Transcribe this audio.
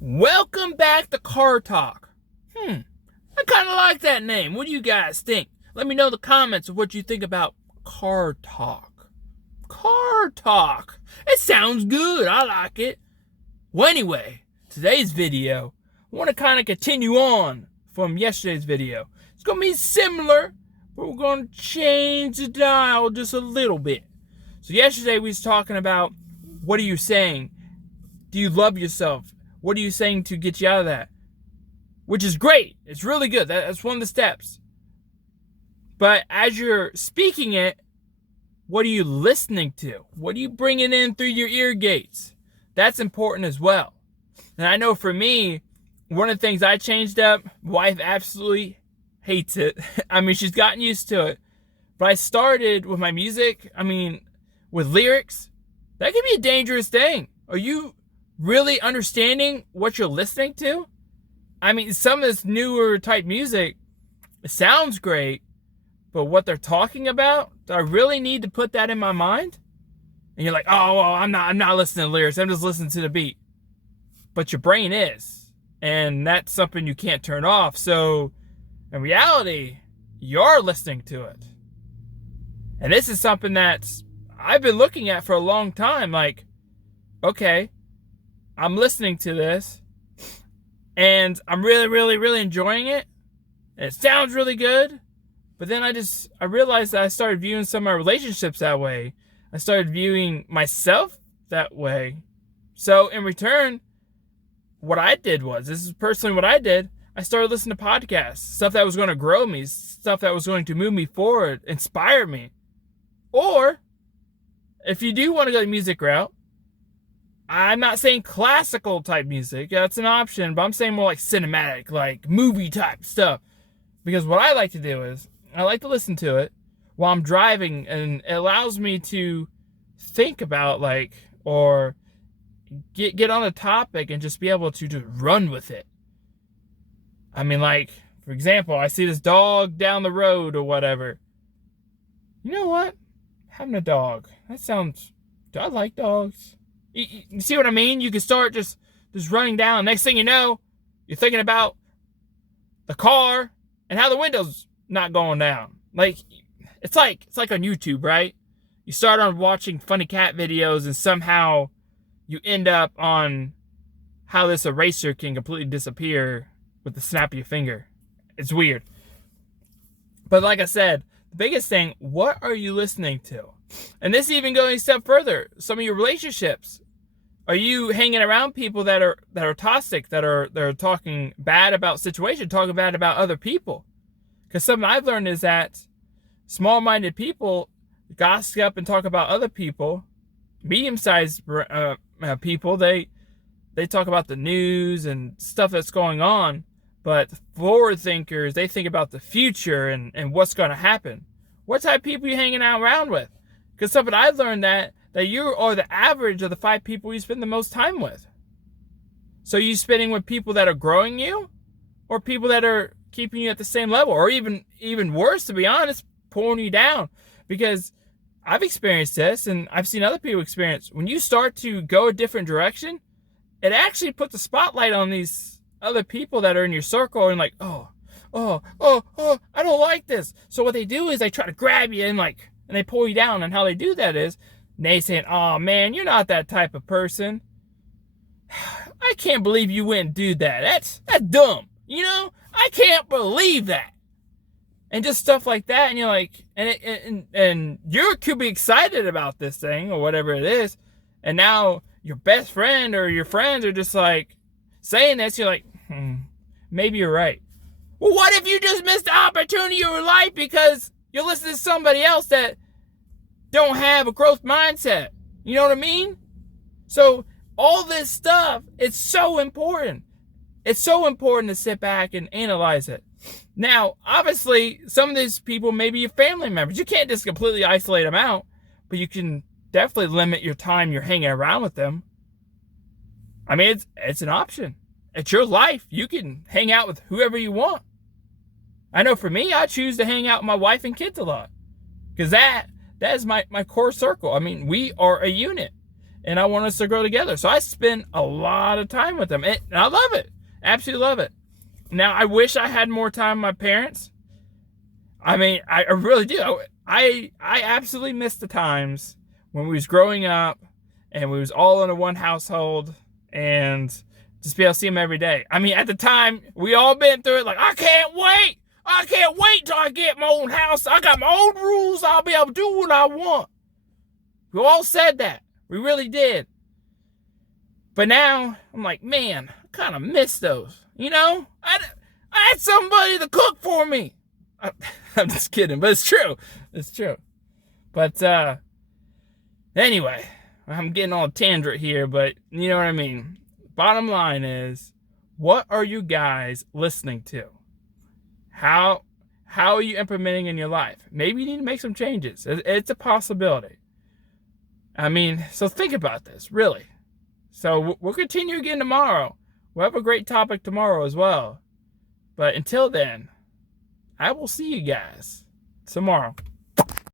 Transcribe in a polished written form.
Welcome back to Car Talk. I kind of like that name. What do you guys think? Let me know in the comments of what you think about Car Talk. Car Talk. It sounds good. I like it. Well, anyway, today's video, I want to kind of continue on from yesterday's video. It's going to be similar, but we're going to change the dial just a little bit. So yesterday we was talking about, what are you saying? Do you love yourself? What are you saying to get you out of that? Which is great. It's really good. That's one of the steps. But as you're speaking it, what are you listening to? What are you bringing in through your ear gates? That's important as well. And I know for me, one of the things I changed up, wife absolutely hates it. I mean, she's gotten used to it. But I started with my music, with lyrics. That can be a dangerous thing. Are you really understanding what you're listening to? I mean, some of this newer type music, it sounds great, but what they're talking about, do I really need to put that in my mind? And you're like, oh, well, I'm not listening to lyrics. I'm just listening to the beat. But your brain is, and that's something you can't turn off. So in reality, you're listening to it. And this is something that I've been looking at for a long time. Like, okay, I'm listening to this, and I'm really enjoying it. And it sounds really good. But then I realized that I started viewing some of my relationships that way. I started viewing myself that way. So in return, what I did was, this is personally what I did, I started listening to podcasts. Stuff that was going to grow me. Stuff that was going to move me forward, inspire me. Or, if you do want to go the music route, I'm not saying classical type music, that's an option, but I'm saying more like cinematic, like movie type stuff. Because what I like to do is, I like to listen to it while I'm driving, and it allows me to think about, or get on a topic and just be able to just run with it. I mean, for example, I see this dog down the road or whatever. You know what? Having a dog, do I like dogs? You see what I mean? You can start just running down. Next thing you know, you're thinking about the car and how the window's not going down. It's like on YouTube, right? You start on watching funny cat videos, and somehow you end up on how this eraser can completely disappear with the snap of your finger. It's weird. But like I said, the biggest thing, what are you listening to? And this even going a step further, some of your relationships. Are you hanging around people that are toxic, that are talking bad about situations, talking bad about other people? Because something I've learned is that small-minded people gossip and talk about other people. Medium-sized people, they talk about the news and stuff that's going on. But forward thinkers, they think about the future and what's going to happen. What type of people are you hanging out around with? Because something I've learned that you are the average of the 5 people you spend the most time with. So you spending with people that are growing you, or people that are keeping you at the same level, or even worse, to be honest, pulling you down? Because I've experienced this, and I've seen other people experience. When you start to go a different direction, it actually puts a spotlight on these other people that are in your circle, and oh, I don't like this. So what they do is they try to grab you and they pull you down. And how they do that is they saying, oh man, you're not that type of person. I can't believe you went and do that. That's dumb. I can't believe that. And just stuff like that. And you're like, and you could be excited about this thing or whatever it is. And now your best friend or your friends are just saying this. You're like, maybe you're right. Well, what if you just missed the opportunity of your life because you're listening to somebody else that don't have a growth mindset? You know what I mean? So all this stuff, it's so important. It's so important to sit back and analyze it. Now, obviously, some of these people may be your family members. You can't just completely isolate them out, but you can definitely limit your time you're hanging around with them. I mean, it's an option. It's your life. You can hang out with whoever you want. I know for me, I choose to hang out with my wife and kids a lot. Because that is my core circle. I mean, we are a unit. and I want us to grow together. So I spend a lot of time with them, and I love it. Absolutely love it. Now, I wish I had more time with my parents. I mean, I really do. I absolutely miss the times when we was growing up and we was all in a one household and just be able to see them every day. I mean, at the time, we all been through it. Like, I can't wait. I can't wait till I get my own house. I got my own rules. I'll be able to do what I want. We all said that. We really did. But now, I'm like, man, I kind of miss those. You know? I had somebody to cook for me. I'm just kidding, but it's true. It's true. But anyway, I'm getting all tangent here, but you know what I mean. Bottom line is, what are you guys listening to? How are you implementing in your life? Maybe you need to make some changes. It's a possibility. I mean, so think about this, really. So we'll continue again tomorrow. We'll have a great topic tomorrow as well. But until then, I will see you guys tomorrow.